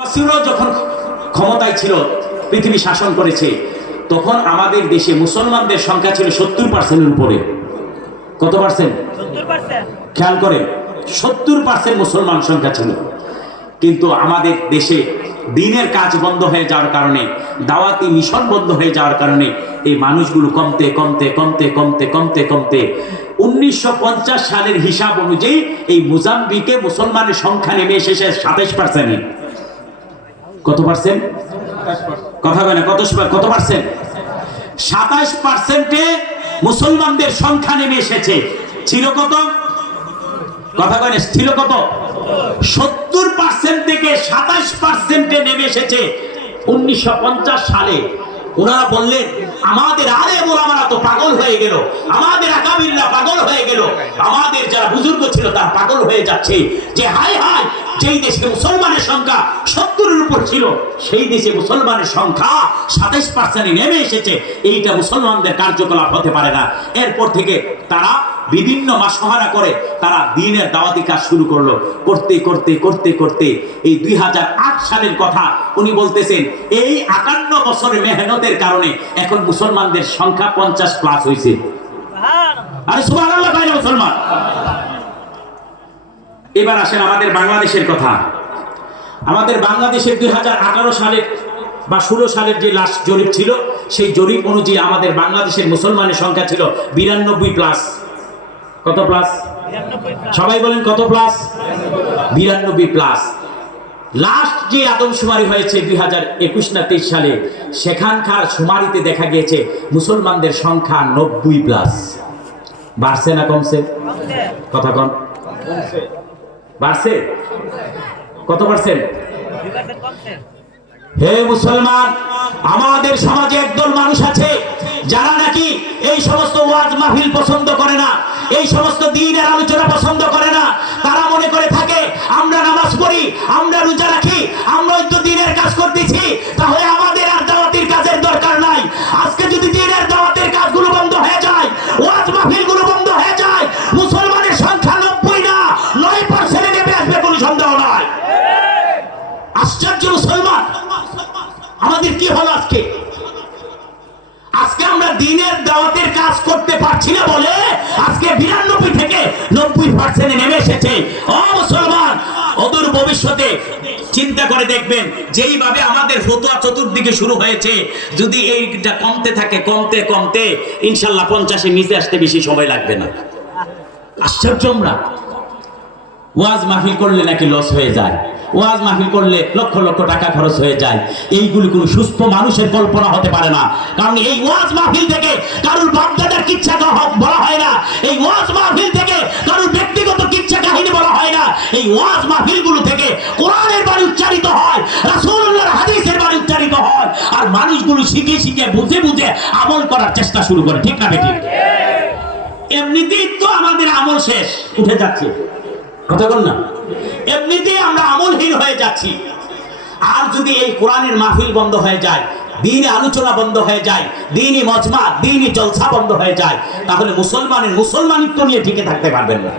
যখন ক্ষমতায় ছিল, পৃথিবী শাসন করেছে, তখন আমাদের দেশে মুসলমানদের সংখ্যা ছিল 70%-এর উপরে। কত পার্সেন্ট? 70%। খেয়াল করে 70% মুসলমান সংখ্যা ছিল। কিন্তু আমাদের দেশে দিনের কাজ বন্ধ হয়ে যাওয়ার কারণে, দাওয়াতি মিশন বন্ধ হয়ে যাওয়ার কারণে এই মানুষগুলো কমতে কমতে কমতে কমতে কমতে কমতে 1950 সালের হিসাব অনুযায়ী এই মোজাম্বিকে মুসলমানের সংখ্যা নেমে এসেছে 27%। কত পার্সেন্ট? কথা বলে কত পার্সেন্ট? 27%-এ মুসলমানদের সংখ্যা নেমে এসেছে। ছিল কত? কথা বলে ছিল কত? 70% থেকে 27%-এ নেমে এসেছে 1950 সালে। ওনারা বললেন আমাদের আলেম ওলামারা তো পাগল হয়ে গেল, আমাদের আকাবিররা পাগল হয়ে গেল, আমাদের যারা বুজুর্গ ছিল তারা পাগল হয়ে যাচ্ছে। যে হায় হায়, যেই দেশে মুসলমানের সংখ্যা 70-এর উপর ছিল, সেই দেশে মুসলমানের সংখ্যা 27%-এ নেমে এসেছে। এইটা মুসলমানদের কার্যকলাপ হতে পারে না। এরপর থেকে তারা বিভিন্ন মাসহারা করে তারা দ্বীনের দাওয়াতি কাজ শুরু করলো। করতে করতে করতে করতে এই 2008 সালের কথা উনি বলতেছেন, এই 51 বছরের মেহনতের কারণে এখন মুসলমানদের সংখ্যা 50+ হয়েছে। আরে সুবহানাল্লাহ ভাই মুসলমান। এবার আসেন আমাদের বাংলাদেশের কথা। আমাদের বাংলাদেশের 2018 সালের বা 16 সালের যে লাস্ট জরিপ ছিল, সেই জরিপ অনুযায়ী আমাদের বাংলাদেশের মুসলমানের সংখ্যা ছিল 92+। কত প্লাস? সবাই বলেন কত প্লাস? 92+। লাস্ট যে আদমশুমারি হয়েছে 2021 না 23 সালে, সেখানকার শুমারিতে দেখা গিয়েছে মুসলমানদের সংখ্যা 90+। বাড়ছে না কমছে? কথা কন। বাড়ছে? কত পার্সেন্ট? হে মুসলমান, আমাদের সমাজে একদল মানুষ আছে যারা নাকি এই সমস্ত ওয়াজ মাহফিল পছন্দ করে না, এই সমস্ত দ্বীনের আলোচনা পছন্দ করে না। তারা মনে করে থাকে আমরা নামাজ পড়ি, আমরা রোজা রাখি, আমরাই তো দ্বীনের কাজ করতেছি, তাহলে আমাদের আর দাওয়াতের কাজের দরকার নাই। আজকে যদি দ্বীনের দাওয়াতের কাজগুলো বন্ধ হয়ে যায়, ওয়াজ মাহফিলগুলো বন্ধ হয়ে যায়, মুসলমানের সংখ্যা 90 না 9%-এ নেমে আসবে, কোনো সন্দেহ নাই। আশ্চর্য মুসলমান, আমাদের কি হলো আজকে? আজকে আমরা দ্বীনের দাওয়াতের কাজ করতে পারছি না বলে আজকে 92 থেকে 90%-এ নেমে এসেছে। ও মুসলমান, অদূর ভবিষ্যতে চিন্তা করে দেখবেন, যেইভাবে আমাদের ফতোয়া চতুর্দিকে শুরু হয়েছে, যদি এইটা কমতে থাকে কমতে কমতে ইনশাআল্লাহ 50-এর নিচে আসতে বেশি সময় লাগবে না। আশ্চর্য আমরা। ওয়াজ মাহফিল করলে নাকি লস হয়ে যায়, ওয়াজ মাহফিল করলে লক্ষ লক্ষ টাকা খরচ হয়ে যায়। এইগুলি কোনো সুস্থ মানুষের কল্পনা হতে পারে না। কারণ এই ওয়াজ মাহফিল থেকে কারোর বাপদাদার কিচ্ছা বলা হয় না, এই ওয়াজ মাহফিল থেকে কারোর ব্যক্তিগত কিচ্ছা কাহিনী বলা হয় না। এই ওয়াজ মাহফিলগুলো থেকে কোরআনের বাণী উচ্চারিত হয়, রাসূলুল্লাহর হাদিসের বাণী উচ্চারিত হয়, আর মানুষগুলো শিখে শিখে বুঝে বুঝে আমল করার চেষ্টা শুরু করে। ঠিক না বেঠিক? এমনিতেই তো আমাদের আমল শেষ, উঠে যাচ্ছে। কথা বল না, এমনিতেই আমরা আমলহীন হয়ে যাচ্ছি। আর যদি এই কোরআনের মাহফিল বন্ধ হয়ে যায়, দ্বীনি আলোচনা বন্ধ হয়ে যায়, দ্বীনি মজমা দ্বীনি জলসা বন্ধ হয়ে যায়, তাহলে মুসলমানিত্ব নিয়ে টিকে থাকতে পারবেন না।